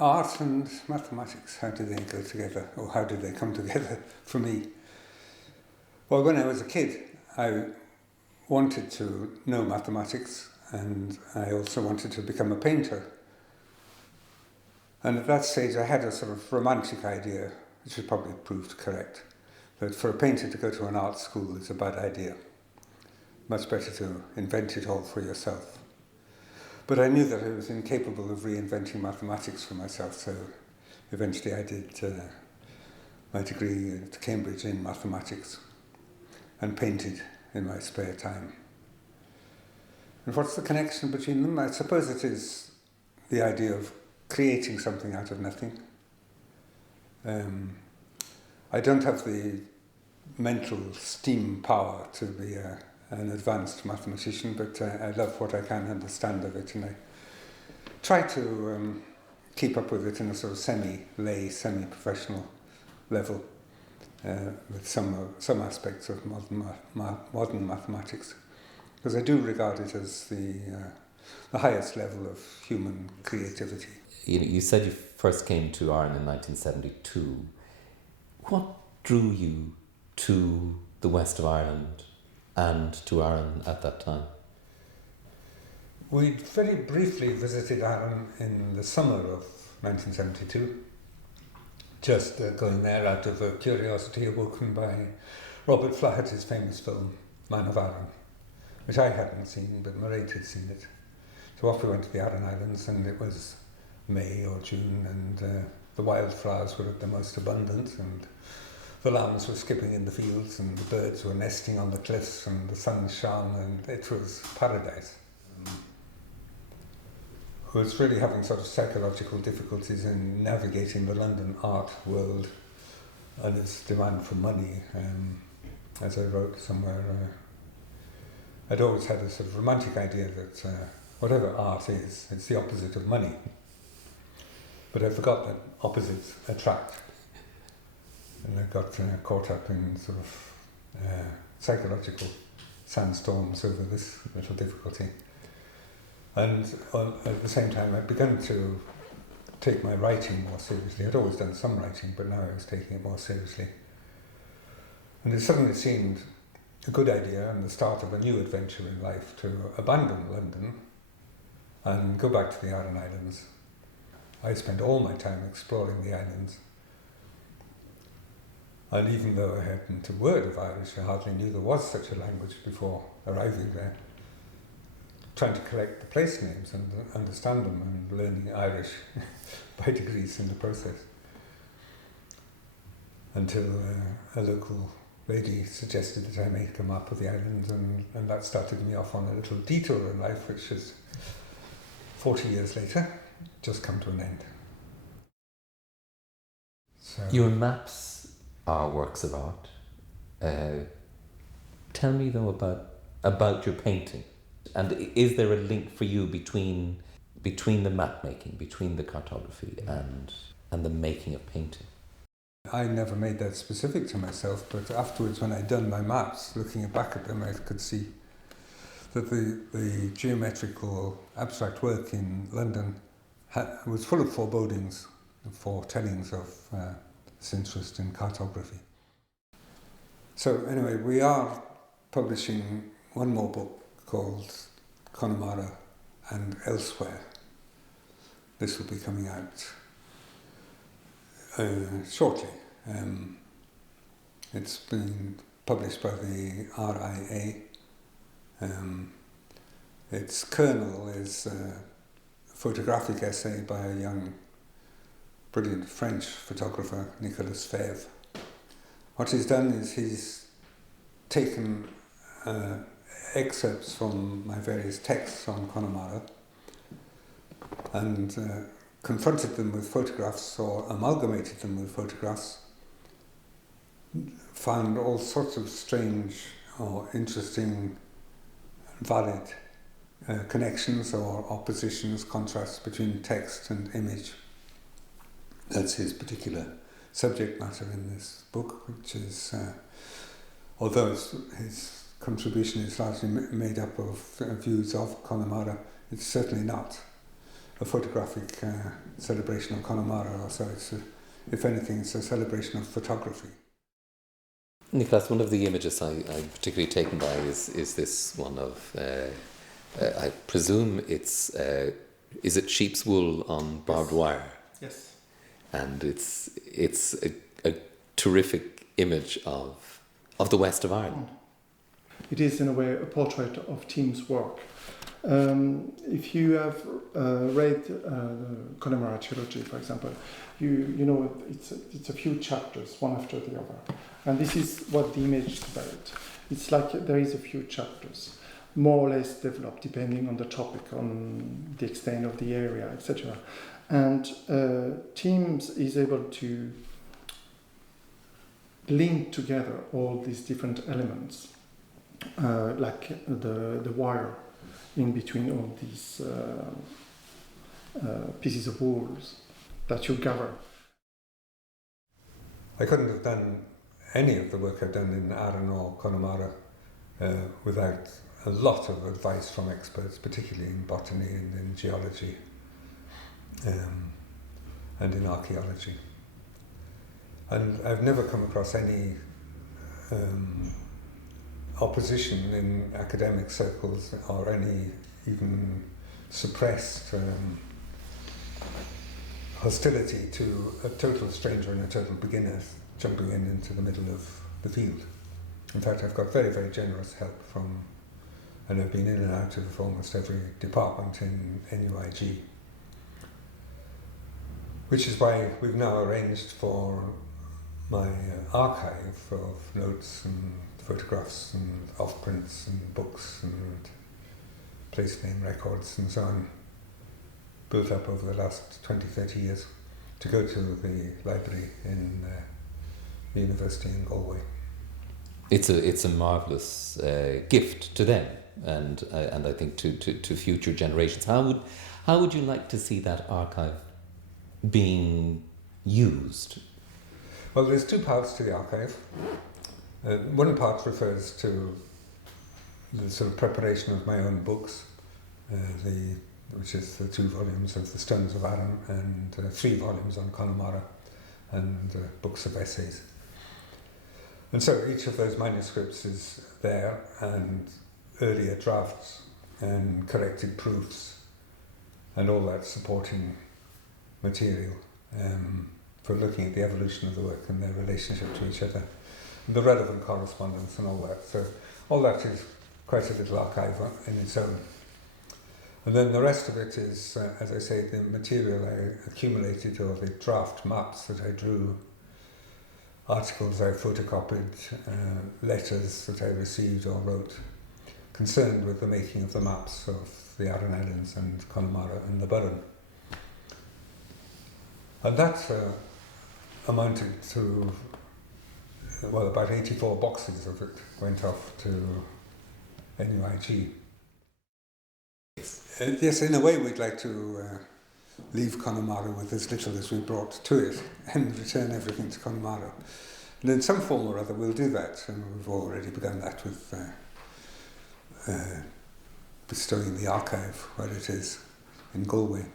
Art and mathematics, how do they go together, or how did they come together for me? Well, when I was a kid, I wanted to know mathematics, and I also wanted to become a painter. And at that stage I had a sort of romantic idea, which has probably proved correct, that for a painter to go to an art school is a bad idea. Much better to invent it all for yourself. But I knew that I was incapable of reinventing mathematics for myself, so eventually I did my degree at Cambridge in mathematics and painted in my spare time. And what's the connection between them? I suppose it is the idea of creating something out of nothing. I don't have the mental steam power to be an advanced mathematician, but I love what I can understand of it, and I try to keep up with it in a sort of semi-lay, semi-professional level with some aspects of modern mathematics, because I do regard it as the highest level of human creativity. You said you first came to Ireland in 1972. What drew you to the west of Ireland and to Ireland at that time? We very briefly visited Ireland in the summer of 1972, just going there out of a curiosity awoken by Robert Flaherty's famous film, Man of Arran, which I hadn't seen, but Mairead had seen it. So off we went to the Aran Islands, and it was May or June, and the wildflowers were at their most abundant, and the lambs were skipping in the fields, and the birds were nesting on the cliffs, and the sun shone, and it was paradise. I was really having sort of psychological difficulties in navigating the London art world and its demand for money. As I wrote somewhere, I'd always had a sort of romantic idea that whatever art is, it's the opposite of money. But I forgot that opposites attract. And I got caught up in sort of psychological sandstorms over this little difficulty. And at the same time, I'd begun to take my writing more seriously. I'd always done some writing, but now I was taking it more seriously. And it suddenly seemed a good idea and the start of a new adventure in life to abandon London and go back to the Aran Islands. I spent all my time exploring the islands. And even though I hadn't a word of Irish, I hardly knew there was such a language before arriving there. Trying to collect the place names and understand them, and learning Irish by degrees in the process. Until a local lady suggested that I make a map of the islands, and that started me off on a little detour in life, which has 40 years later just come to an end. So, your maps are works of art. Tell me though about your painting. And is there a link for you between the map making, between the cartography and the making of painting? I never made that specific to myself, but afterwards when I'd done my maps, looking back at them, I could see that the geometrical abstract work in London was full of forebodings, foretellings of this interest in cartography. So anyway, we are publishing one more book called Connemara and Elsewhere. This will be coming out shortly. It's been published by the RIA. Its kernel is a photographic essay by a young, brilliant French photographer, Nicolas Fèvre. What he's done is he's taken excerpts from my various texts on Connemara and confronted them with photographs or amalgamated them with photographs, found all sorts of strange or interesting, valid connections or oppositions, contrasts between text and image, That's his particular subject matter in this book, which is, although his contribution is largely made up of views of Connemara, it's certainly not a photographic celebration of Connemara, so if anything, it's a celebration of photography. Nicholas, one of the images I'm particularly taken by is this one of, I presume it's, is it sheep's wool on barbed wire? Yes. And it's a terrific image of the west of Ireland. It is, in a way, a portrait of Tim's work. If you have read the Connemara trilogy, for example, you know it's a few chapters, one after the other. And this is what the image is about. It's like there is a few chapters, more or less developed depending on the topic, on the extent of the area, etc. And Tim is able to link together all these different elements, like the wire in between all these pieces of wool that you gather. I couldn't have done any of the work I've done in Arran or Connemara without a lot of advice from experts, particularly in botany and in geology and in archaeology. And I've never come across any opposition in academic circles or any even suppressed hostility to a total stranger and a total beginner jumping into the middle of the field. In fact, I've got very, very generous help from, and I've been in and out of almost every department in NUIG, which is why we've now arranged for my archive of notes and photographs and off-prints and books and place name records and so on, built up over the last 20-30 years, to go to the library in the university in Galway. It's a marvellous gift to them and I think to future generations. How would you like to see that archive being used? Well, there's two parts to the archive. One part refers to the sort of preparation of my own books, which is the 2 volumes of the Stones of Arran and 3 volumes on Connemara and books of essays. And so each of those manuscripts is there, and earlier drafts and corrected proofs and all that supporting material for looking at the evolution of the work and their relationship to each other, and the relevant correspondence and all that. So all that is quite a little archive in its own. And then the rest of it is, as I say, the material I accumulated, or the draft maps that I drew, articles I photocopied, letters that I received or wrote, concerned with the making of the maps of the Aran Islands and Connemara and the Burren. And that amounted to, well, about 84 boxes of it went off to NUIG. Yes, in a way we'd like to leave Connemara with as little as we brought to it and return everything to Connemara. And in some form or other we'll do that, and we've already begun that with bestowing the archive where it is in Galway.